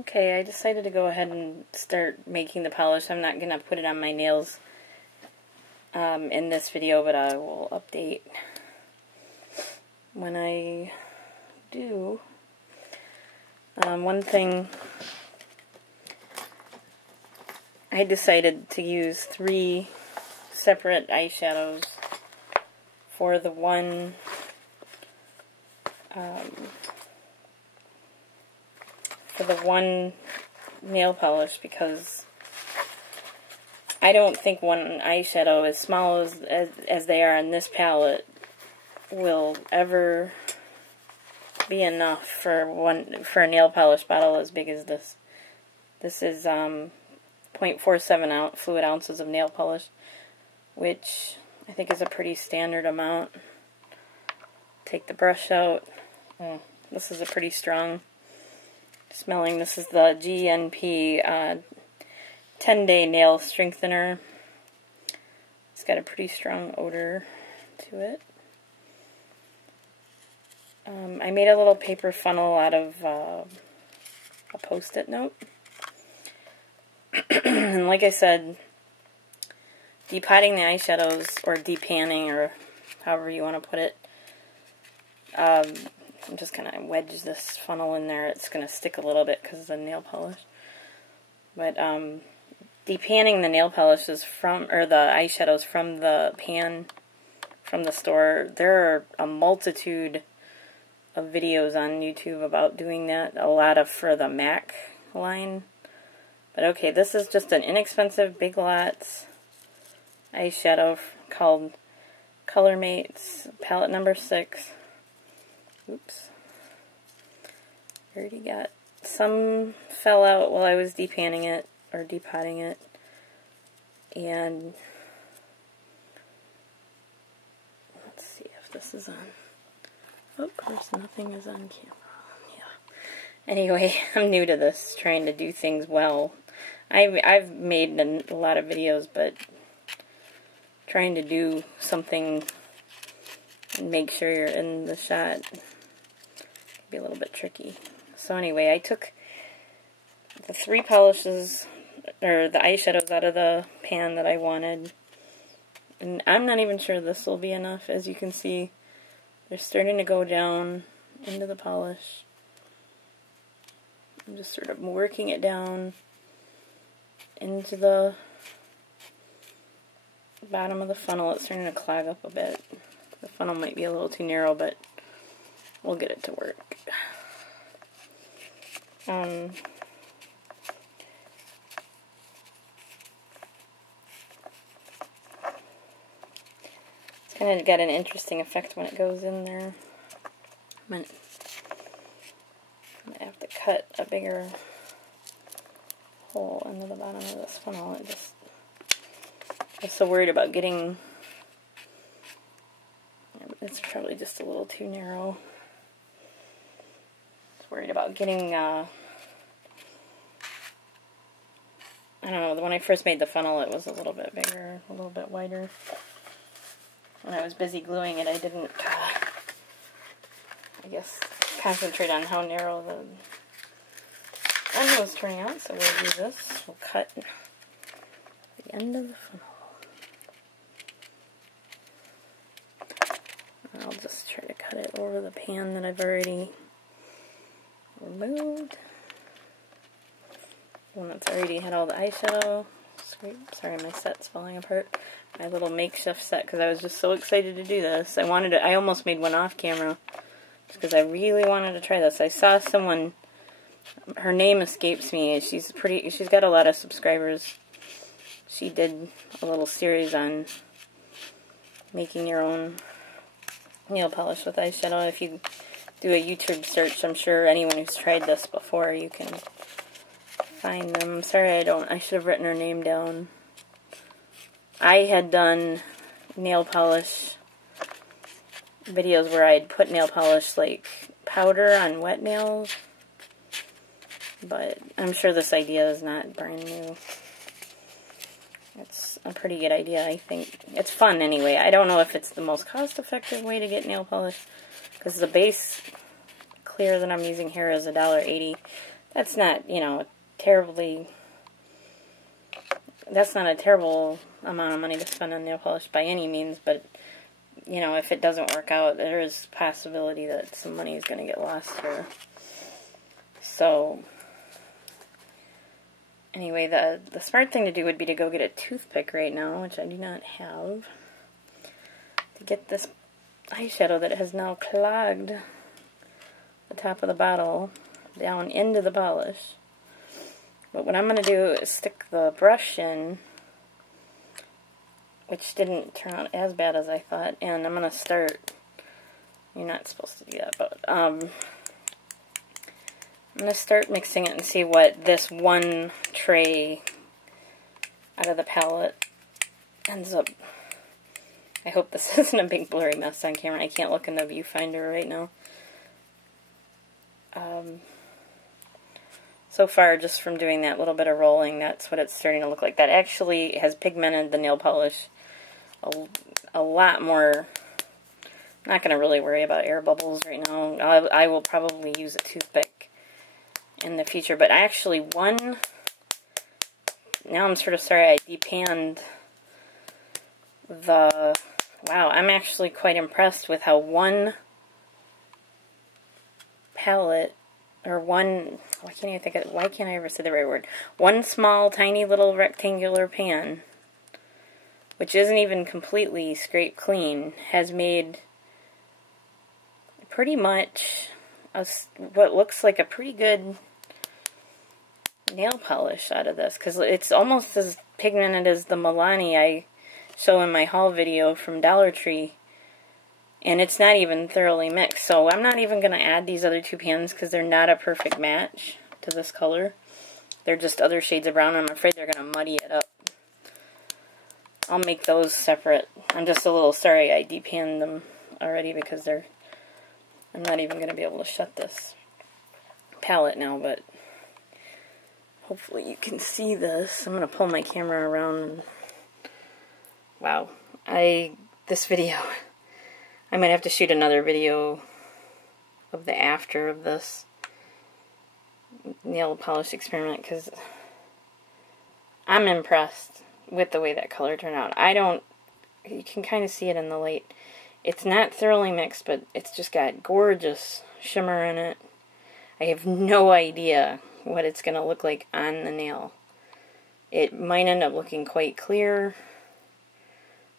Okay, I decided to go ahead and start making the polish. I'm not going to put it on my nails in this video, but I will update when I do. One thing, I decided to use 3 separate eyeshadows for the one nail polish, because I don't think one eyeshadow as small as they are on this palette will ever be enough for a nail polish bottle as big as this. This is 0.47 fluid ounces of nail polish, which I think is a pretty standard amount. Take the brush out. This is a pretty strong smelling. This is the G.N.P 10-day nail strengthener. It's got a pretty strong odor to it. I made a little paper funnel out of a Post-it note. And like I said, depotting the eyeshadows, or depanning, or however you want to put it, I'm just going to wedge this funnel in there. It's going to stick a little bit because of the nail polish. But depanning the nail polishes or the eyeshadows from the pan from the store, there are a multitude of videos on YouTube about doing that. A lot of for the MAC line. But okay, this is just an inexpensive Big Lots eyeshadow called Mates Palette Number 6. Oops. Already got some fell out while I was depanning it, or depotting it. And let's see if this is on. Oh, of course, nothing is on camera. Yeah. Anyway, I'm new to this, trying to do things well. I've made a lot of videos, but trying to do something and make sure you're in the shot can be a little bit tricky. So anyway, I took the 3 polishes, or the eyeshadows, out of the pan that I wanted. And I'm not even sure this will be enough. As you can see, they're starting to go down into the polish. I'm just sort of working it down into the bottom of the funnel. It's starting to clog up a bit. The funnel might be a little too narrow, but we'll get it to work. It's kind of got an interesting effect when it goes in there. I'm gonna have to cut a bigger hole into the bottom of this funnel. I'm so worried about getting, it's probably just a little too narrow. I was worried about getting, I don't know, when I first made the funnel it was a little bit bigger, a little bit wider. When I was busy gluing it, I didn't, I guess, concentrate on how narrow the end was turning out, so we'll do this. We'll cut the end of the funnel. I'll just try to cut it over the pan that I've already removed. One that's already had all the eyeshadow. Sorry, my set's falling apart. My little makeshift set, because I was just so excited to do this. I almost made one off camera, just because I really wanted to try this. I saw someone, her name escapes me. She's got a lot of subscribers. She did a little series on making your own nail polish with eyeshadow. If you do a YouTube search, I'm sure anyone who's tried this before, you can find them. Sorry, I should have written her name down. I had done nail polish videos where I'd put nail polish, like powder, on wet nails, but I'm sure this idea is not brand new. It's a pretty good idea, I think. It's fun anyway. I don't know if it's the most cost-effective way to get nail polish, because the base clear that I'm using here is $1.80. that's not, you know, terribly, that's not a terrible amount of money to spend on nail polish by any means, but, you know, if it doesn't work out, there is a possibility that some money is going to get lost here. So, anyway, the smart thing to do would be to go get a toothpick right now, which I do not have, to get this eyeshadow that has now clogged the top of the bottle down into the polish. But what I'm going to do is stick the brush in, which didn't turn out as bad as I thought, and I'm going to start, you're not supposed to do that, but I'm going to start mixing it and see what this one tray out of the palette ends up. I hope this isn't a big blurry mess on camera. I can't look in the viewfinder right now. So far, just from doing that little bit of rolling, that's what it's starting to look like. That actually has pigmented the nail polish a lot more. I'm not going to really worry about air bubbles right now. I will probably use a toothpick in the future. But actually, now I'm sort of sorry I depanned the... Wow, I'm actually quite impressed with how one palette, or one, why can't I ever say the right word? One small, tiny little rectangular pan, which isn't even completely scrape clean, has made pretty much what looks like a pretty good nail polish out of this, because it's almost as pigmented as the Milani I show in my haul video from Dollar Tree, and it's not even thoroughly mixed. So I'm not even going to add these other two pans because they're not a perfect match to this color. They're just other shades of brown. I'm afraid they're going to muddy it up. I'll make those separate. I'm just a little sorry I depanned them already because I'm not even going to be able to shut this palette now, but hopefully you can see this. I'm going to pull my camera around and wow, this video, I might have to shoot another video of the after of this nail polish experiment, because I'm impressed with the way that color turned out. You can kind of see it in the light. It's not thoroughly mixed, but it's just got gorgeous shimmer in it. I have no idea what it's going to look like on the nail. It might end up looking quite clear.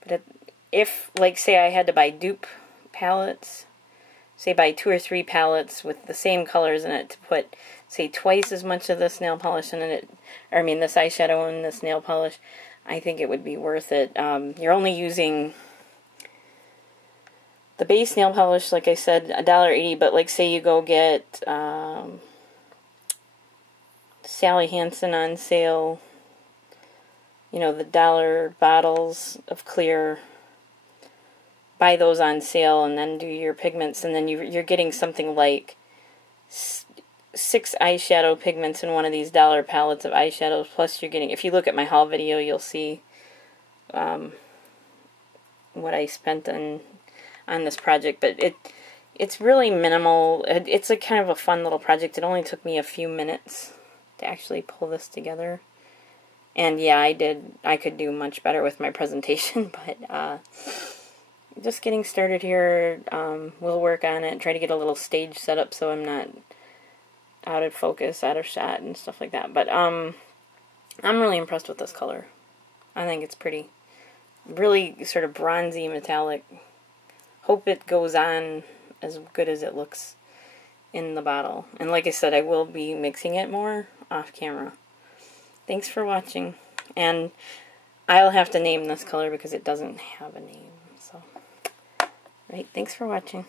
But if, like, say I had to buy dupe palettes, say buy 2 or 3 palettes with the same colors in it to put, say, twice as much of this nail polish in it, or I mean this eyeshadow and this nail polish, I think it would be worth it. You're only using the base nail polish, like I said, $1.80, but like say you go get Sally Hansen on sale, you know, the $1 bottles of clear, buy those on sale and then do your pigments, and then you're getting something like 6 eyeshadow pigments in one of these $1 palettes of eyeshadows, plus you're getting, if you look at my haul video, you'll see what I spent on this project, but it's really minimal. It's a kind of a fun little project. It only took me a few minutes to actually pull this together. And yeah, I could do much better with my presentation, but just getting started here. We'll work on it, try to get a little stage set up so I'm not out of focus, out of shot, and stuff like that. But I'm really impressed with this color. I think it's pretty. Really sort of bronzy metallic. Hope it goes on as good as it looks in the bottle. And like I said, I will be mixing it more off camera. Thanks for watching, and I'll have to name this color because it doesn't have a name. So, right, thanks for watching.